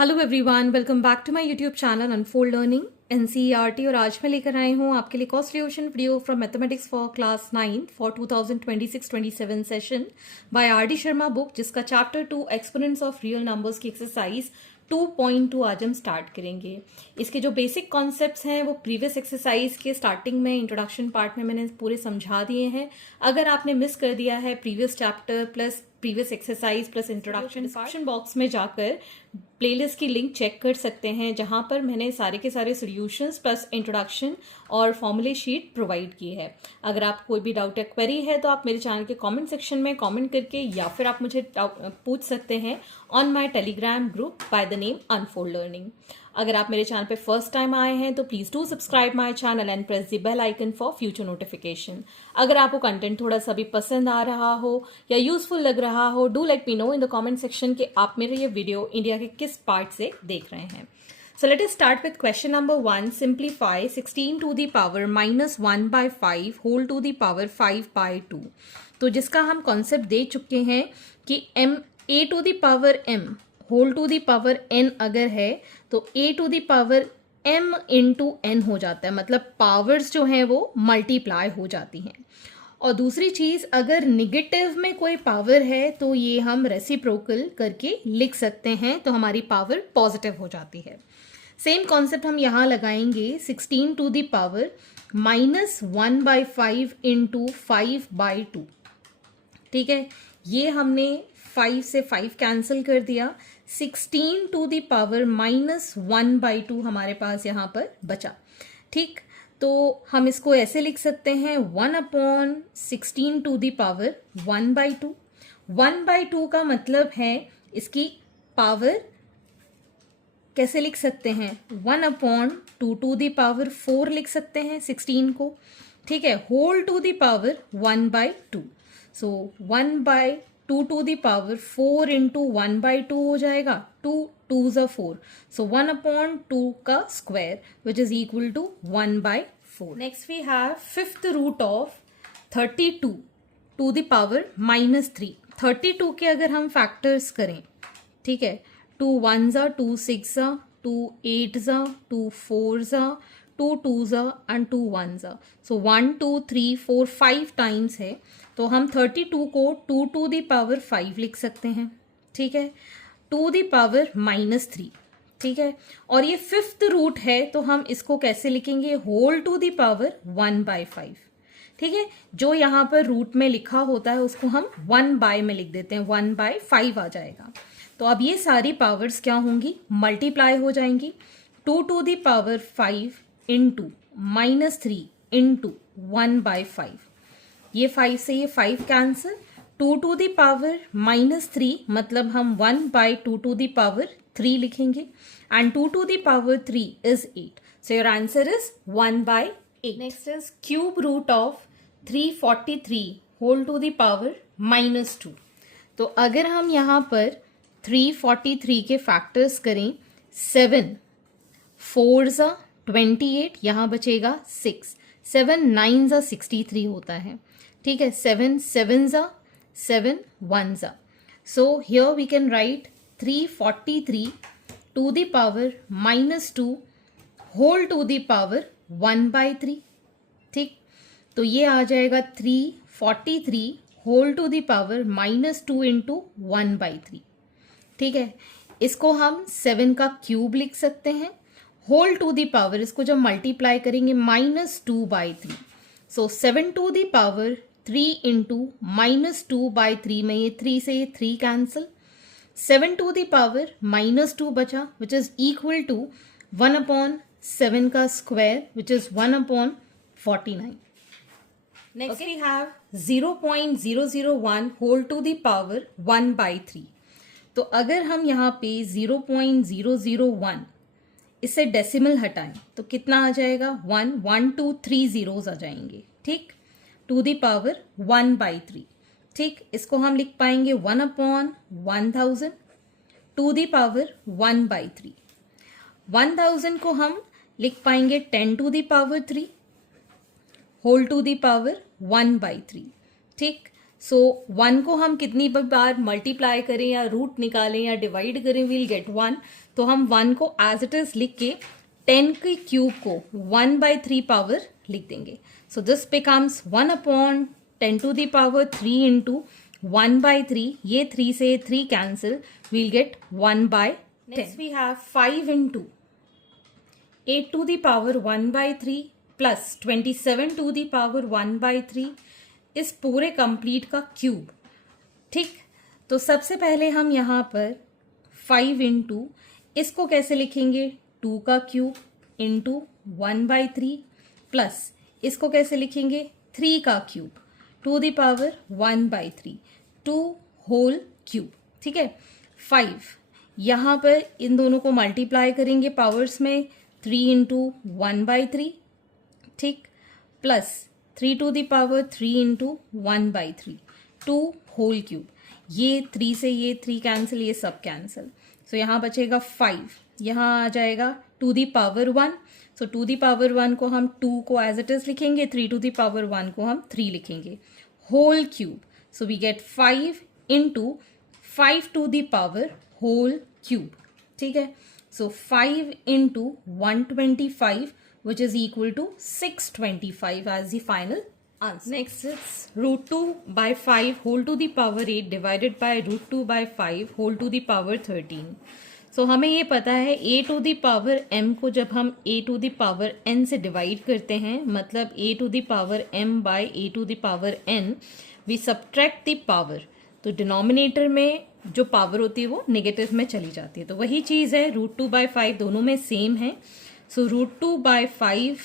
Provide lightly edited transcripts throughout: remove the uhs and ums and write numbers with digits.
Hello everyone, welcome back to my YouTube channel unfold learning NCERT. और आज मैं लेकर आई हूँ आपके लिए cost relation video from mathematics for class 9 for 2026-27 session by R D. Sharma book, जिसका chapter 2 exponents of real numbers की एक्सरसाइज 2.2 आज हम स्टार्ट करेंगे। इसके जो बेसिक कॉन्सेप्ट्स हैं वो प्रीवियस एक्सरसाइज के स्टार्टिंग में इंट्रोडक्शन पार्ट में मैंने पूरे समझा दिए हैं। अगर आपने मिस कर दिया है previous chapter plus previous exercise plus introduction, description box में जाकर प्लेलिस्ट की लिंक चेक कर सकते हैं, जहां पर मैंने सारे के सारे सॉल्यूशंस प्लस इंट्रोडक्शन और फॉर्मूले शीट प्रोवाइड की है। अगर आप कोई भी डाउट या क्वेरी है तो आप मेरे चैनल के कमेंट सेक्शन में कमेंट करके या फिर आप मुझे पूछ सकते हैं on my Telegram group by the name unfold learning. अगर आप मेरे चैनल पे फर्स्ट टाइम आए हैं तो please do subscribe my channel and press the bell icon for future notification. अगर आपको कंटेंट थोड़ा सा भी पसंद आ रहा हो या यूजफुल लग रहा हो, do let me know in the comment section कि आप मेरे ये वीडियो इंडिया के किस पार्ट से देख रहे हैं। So let us start with question number 1. Simplify 16 to the power minus 1 by 5 whole to the power 5 by 2. तो जिसका हम कॉन्सेप्ट दे चुके हैं कि a to the power m whole to the power n अगर है तो a to the power m into n हो जाता है, मतलब पावर्स जो हैं वो मल्टीप्लाई हो जाती हैं। और दूसरी चीज़, अगर निगेटिव में कोई पावर है तो ये हम रेसिप्रोकल करके लिख सकते हैं, तो हमारी पावर पॉजिटिव हो जाती है। सेम कॉन्सेप्ट हम यहाँ लगाएंगे 16 to the power minus 1 by 5 into 5 by 2। ठीक है, ये हमने 5 से 5 कैंसिल कर दिया। 16 to the power minus 1 by 2 हमारे पास यहाँ पर बचा। ठीक, तो हम इसको ऐसे लिख सकते हैं 1/16 to the power 1 by 2। 1 by 2 का मतलब है इसकी पावर कैसे लिख सकते हैं, 1/2 टू द पावर 4 लिख सकते हैं 16 को। ठीक है, whole to the power 1 by 2। So 1/2 to the power 4 into 1 by 2 हो जाएगा, 2 2s are 4. So 1/2 का square which is equal to 1 by 4. Next we have fifth root of 32 to the power minus 3. 32 के अगर हम factors करें, ठीक है, 2 1s are 2 6s are 2 8s are 2 4s are 2 2s are and 2 1s are. So 1 2 3 4 5 times है, तो हम 32 को 2 to the power 5 लिख सकते हैं। ठीक है, टू द पावर माइनस 3। ठीक है, और ये फिफ्थ रूट है तो हम इसको कैसे लिखेंगे, whole to the power 1 by 5। ठीक है, जो यहाँ पर रूट में लिखा होता है उसको हम 1 बाय में लिख देते हैं, 1 बाय 5 आ जाएगा। तो अब ये सारी पावर्स क्या होंगी, मल्टीप्लाई हो जाएंगी। 2 to the power 5 into minus 3 into 1 by 5। ये 5 से ये 5 cancel. 2 to the power minus 3 मतलब हम 1 बाई 2 टू द पावर 3 लिखेंगे, and 2 to the power 3 is 8। So your answer is 1 by 8। Next is cube root of 343 whole to the power minus 2। तो अगर हम यहाँ पर 343 के फैक्टर्स करें, 7 4s are 28, यहाँ बचेगा 6, 7 9s are 63 होता है। ठीक है, 7 7s are 7 1s are. So here we can write 343 to the power minus 2 whole to the power 1 by 3. ठीक, तो ये आ जाएगा 343 whole to the power minus 2 into 1 by 3. ठीक है, इसको हम 7 का क्यूब लिख सकते हैं। होल टू द पावर, इसको जब मल्टीप्लाई करेंगे minus 2 by 3। So 7 to the power 3 into minus 2 by 3 में ये 3 से ये 3 cancel. 7 to the power minus 2 बचा विच इज इक्वल टू 1/7 का square which is 1/49। Next we have 0.001 whole to the power 1 by 3। तो अगर हम यहाँ पे 0.001 इससे डेसिमल हटाएं तो कितना आ जाएगा, 1 1 2 3 zeros आ जाएंगे। ठीक, टू द पावर 1 बाई 3। ठीक, इसको हम लिख पाएंगे 1/1000 टू द पावर 1 बाई 3। 1000 को हम लिख पाएंगे 10 to the power 3 whole to the power 1 by 3। ठीक, सो 1 को हम कितनी बार मल्टीप्लाई करें या रूट निकालें या डिवाइड करें, वील गेट 1. तो हम 1 को एज इट इज लिख के 10 के क्यूब को 1/3 पावर लिख देंगे. So this becomes 1/10 to the power 3 into 1/3. ये 3 से 3 cancel, we'll get 1/10. Next we have 5 into 8 to the power 1/3 plus 27 to the power 1/3 इस पूरे कंप्लीट का क्यूब. ठीक, तो सबसे पहले हम यहाँ पर 5 इंटू इसको कैसे लिखेंगे, 2 का क्यूब इंटू 1/3 प्लस इसको कैसे लिखेंगे, 3 का cube to the power 1/3, 2 whole cube. ठीक है, 5 यहाँ पर इन दोनों को मल्टीप्लाई करेंगे पावर्स में, 3 इंटू 1/3. ठीक, plus 3 to the power 3 into 1/3, 2 whole cube. ये 3 से ये 3 कैंसिल, ये सब कैंसिल. सो यहाँ बचेगा 5, यहाँ आ जाएगा to the power 1. So to the power 1 को हम 2 को एज इट इज लिखेंगे, 3 टू द पावर 1 को हम 3 लिखेंगे, whole cube. So we get 5 into 5 to the power whole cube. ठीक है, so 5 into 125 which is equal to 625 as the final answer. Next is root 2 by 5 whole to the power 8 divided by root 2 by 5 whole to the power 13. So हमें ये पता है a to the power m को जब हम a to the power n से divide करते हैं, मतलब a to the power m by a to the power n, we subtract the power. तो डिनोमिनेटर में जो पावर होती है वो नेगेटिव में चली जाती है. तो वही चीज़ है, रूट 2 by 5 दोनों में सेम है. सो रूट 2 by 5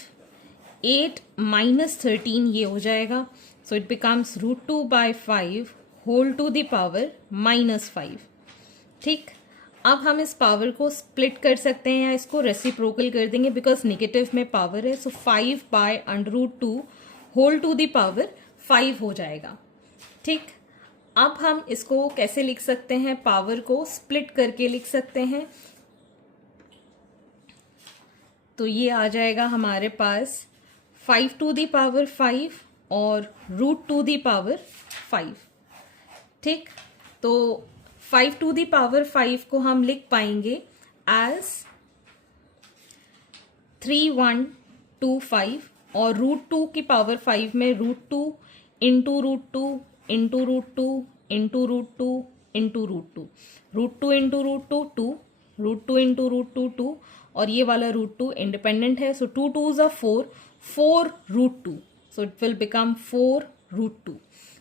8 minus 13 ये हो जाएगा. So it becomes root 2 by 5 whole to the power -5. ठीक, अब हम इस पावर को स्प्लिट कर सकते हैं या इसको रेसिप्रोकल कर देंगे बिकॉज नेगेटिव में पावर है. So 5 by √2 whole to the power 5 हो जाएगा. ठीक, अब हम इसको कैसे लिख सकते हैं, पावर को स्प्लिट करके लिख सकते हैं. तो ये आ जाएगा हमारे पास 5 टू द पावर 5 और रूट 2 द पावर 5. ठीक, तो 5 टू द पावर 5 को हम लिख पाएंगे एज 3125 और रूट 2 की पावर 5 में root 2 into root 2 into root 2 into root 2 into root 2, root 2 into root 2 2, root 2 into root 2 2, और ये वाला रूट 2 इंडिपेंडेंट है. So 2 2s are 4, 4 root 2. So it will become 4 root 2.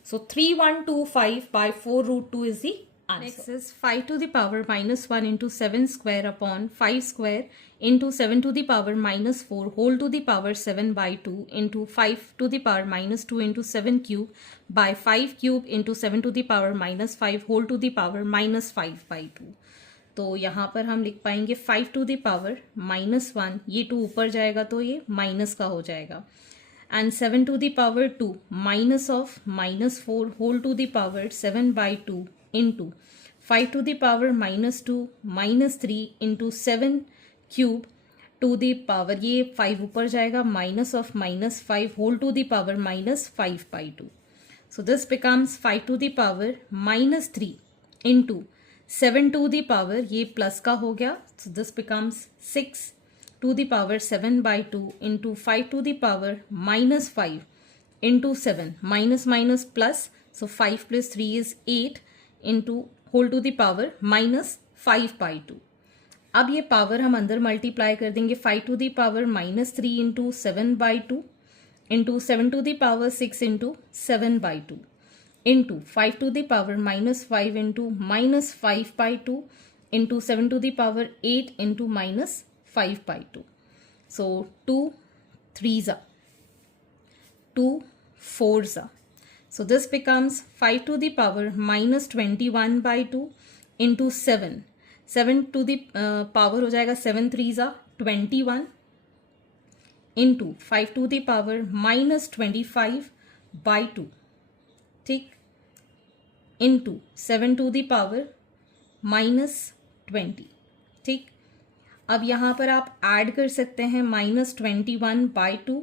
So 3125 by 4 root 2 is the answer. Next is 5 to the power -1 into 7 square upon 5 square into 7 to the power -4 whole to the power 7 by 2 into 5 to the power -2 into 7 cube by 5 cube into 7 to the power -5 whole to the power -5 by 2. तो यहाँ पर हम लिख पाएंगे 5 to the power -1, ये 2 ऊपर जाएगा तो ये माइनस का हो जाएगा, and 7 to the power 2 minus of -4 whole to the power 7 by 2 into 5 to the power -2 -3 into 7 cube to the power, ये 5 ऊपर जाएगा, minus of -5 whole to the power -5 by 2. So this becomes 5 to the power -3 into 7 to the power, ये plus का हो गया, so this becomes 6 to the power 7 by 2 into 5 to the power -5 into 7, minus minus plus, so 5 + 3 is 8 into whole to the power -5 by 2. अब ये power हम अंदर multiply कर देंगे, 5 to the power -3 into 7 by 2 into 7 to the power 6 into 7 by 2 into 5 to the power -5 into -5 by 2 into 7 to the power 8 into -5 by 2. So 2 3s are 2 4s are. So this becomes 5 to the power -21 by 2 into 7. 7 to the power हो जाएगा 7 3s are 21 into 5 to the power -25 by 2. ठीक, into 7 to the power -20. ठीक, अब यहाँ पर आप add कर सकते हैं -21 by 2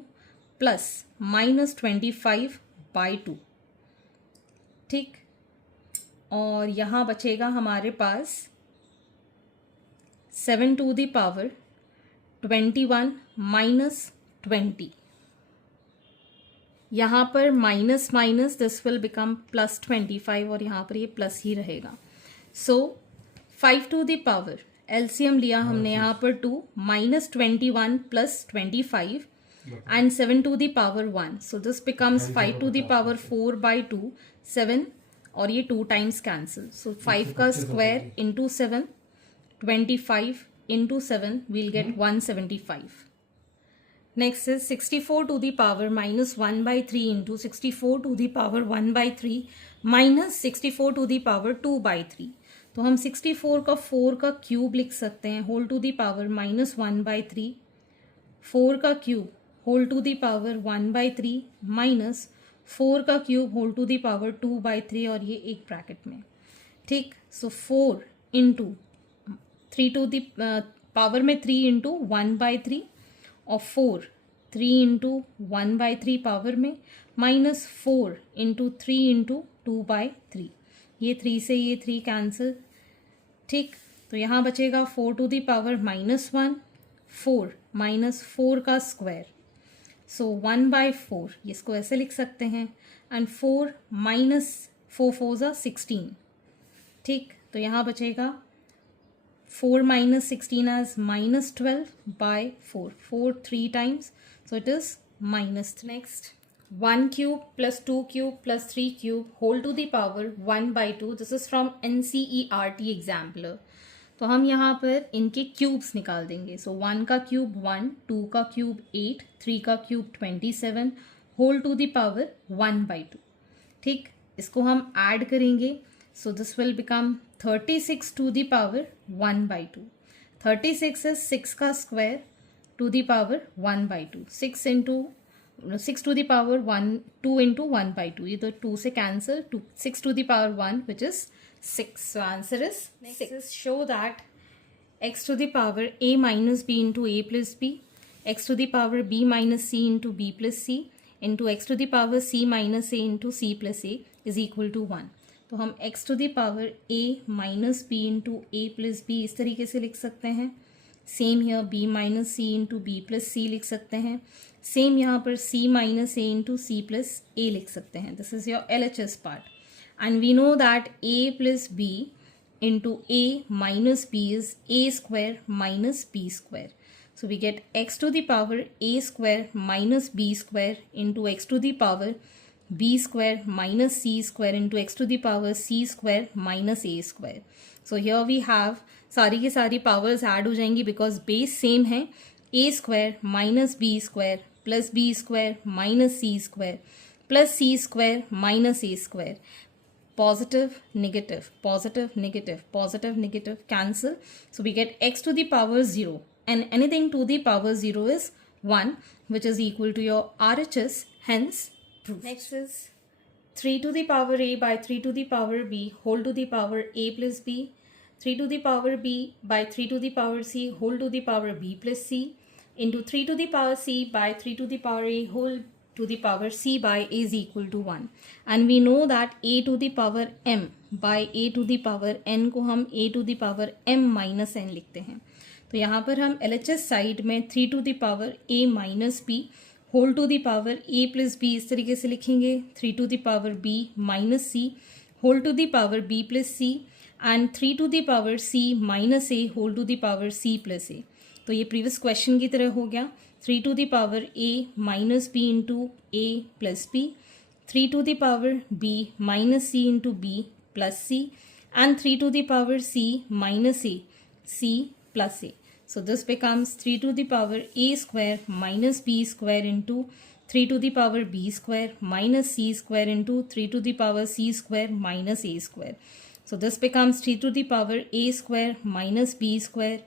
प्लस -25 by 2. ठीक। और यहाँ बचेगा हमारे पास 7 टू द पावर 21 माइनस 20। यहाँ पर minus minus this will become plus 25 और यहाँ पर ये प्लस ही रहेगा। सो 5 टू द पावर एलसीएम लिया हमने यहाँ पर 2 minus 21 plus 25 and 7 to the power 1. So this becomes 5 to the power 4 by 2, 7 और ये 2 times cancel. So 5 का square into 7, 25 into 7 we'll get 175. Next is 64 to the power minus 1 by 3 into 64 to the power 1 by 3 minus 64 to the power 2 by 3. तो हम 64 का 4 का cube लिख सकते हैं whole to the power minus 1 by 3, 4 का cube whole to the power 1 by 3 minus 4 का cube whole to the power 2 by 3 और ये एक ब्रैकेट में। ठीक, so 4 into 3 to the power में 3 इंटू 1 बाई 3 और 4 3 इंटू 1 बाई 3 पावर में माइनस 4 इंटू 3 इंटू 2 बाई 3। ये 3 से ये 3 कैंसिल। ठीक, तो यहाँ बचेगा 4 to the power minus 1, 4 minus 4 का स्क्वायर, सो 1 बाई 4 इसको ऐसे लिख सकते हैं, एंड 4 माइनस 4 4 ज़ा 16। ठीक, तो यहाँ बचेगा 4 minus 16 as minus 12 by 4. 4 3 times, so it is minus 3. Next, 1 cube plus 2 cube plus 3 cube whole to the power 1 by 2. This is from NCERT Examiner. तो हम यहाँ पर इनके क्यूब्स निकाल देंगे। सो 1 का क्यूब 1, 2 का क्यूब 8, 3 का cube 27 whole to the power 1 by 2। ठीक, इसको हम ऐड करेंगे, so this will become 36 to the power 1 by 2. 36 is 6 का square to the power 1 by 2. 6 to the power 1, 2 into 1 by 2. ये तो 2 से cancel, 6 to the power 1 which is 6. So answer is 6. Next is show that x to the power a minus b into a plus b, x to the power b minus c into b plus c into x to the power c minus a into c plus a is equal to 1. तो हम x to the power a minus B into A plus B इस तरीके से लिख सकते हैं। Same यहाँ b minus C into B plus C लिख सकते हैं। सेम यहाँ पर c minus A into C plus A लिख सकते हैं। This is your LHS part and we know that a plus B into a minus B is a square minus B square. So we get x to the power a square minus b square into x to the power b square minus c square into x to the power c square minus a square. So here we have सारी की सारी powers add हो जाएंगी because base same है। a square minus B square plus B square minus C square plus C square minus A square. Positive, negative, positive, negative, positive, negative, cancel. So we get x to the power 0 and anything to the power 0 is 1 which is equal to your RHS, hence proof. Next is 3 to the power a by 3 to the power b whole to the power a plus b, 3 to the power b by 3 to the power c whole to the power b plus c into 3 to the power c by 3 to the power a whole to the power c by a is equal to 1. And we know that a to the power m by a to the power n को हम a to the power m minus n लिखते हैं। तो यहाँ पर हम LHS side में 3 to the power a minus b whole to the power a plus B इस तरीके से लिखेंगे। 3 to the power b minus C whole to the power b plus C and 3 to the power c minus a whole to the power c plus a। तो ये previous question की तरह हो गया। 3 to the power a minus b into a plus b, 3 to the power b minus c into b plus c and 3 to the power c minus a c plus a. So this becomes 3 to the power a square minus b square into 3 to the power b square minus c square into 3 to the power c square minus a square. So this becomes 3 to the power a square minus b square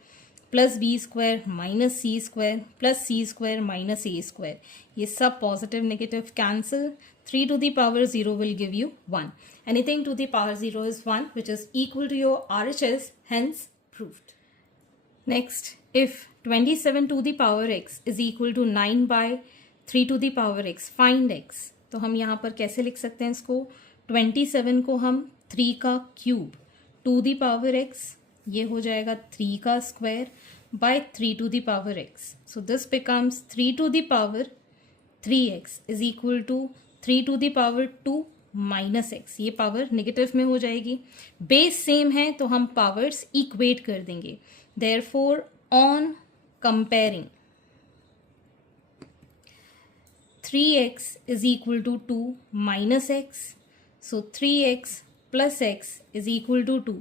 plus b square minus c square plus c square minus a square. ये सब positive negative cancel. 3 to the power 0 will give you 1. Anything to the power 0 is 1 which is equal to your RHS, hence proved. Next, if 27 to the power x is equal to 9 by 3 to the power x, find x. तो हम यहाँ पर कैसे लिख सकते हैं इसको? 27 को हम 3 का cube to the power x, ये हो जाएगा 3 का square by 3 to the power x. So this becomes 3 to the power 3x is equal to 3 to the power 2 minus X. ये पावर नेगेटिव में हो जाएगी. बेस सेम है तो हम पावर्स इक्वेट कर देंगे. Therefore on comparing 3x is equal to 2 minus x. So 3x plus x is equal to 2.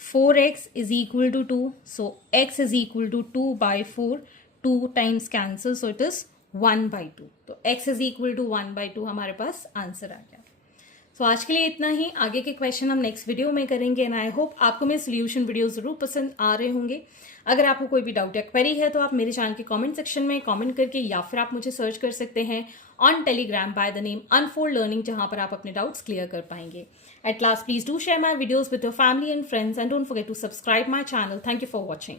4x is equal to 2. So x is equal to 2 by 4. 2 times cancel. So it is 1 by 2. तो x is equal to 1 by 2 हमारे पास answer आ गया. सो आज के लिए इतना ही. आगे के question हम नेक्स्ट वीडियो में करेंगे. एंड आई होप आपको मेरे सोल्यूशन वीडियो जरूर पसंद आ रहे होंगे. अगर आपको कोई भी डाउट या क्वेरी है तो आप मेरे चैनल के कमेंट सेक्शन में कमेंट करके या फिर आप मुझे सर्च कर सकते हैं on Telegram by the name unfold learning, जहां पर आप अपने डाउट्स क्लियर कर पाएंगे. At last please do share my videos with your family and friends and don't forget to subscribe my channel. Thank you for watching.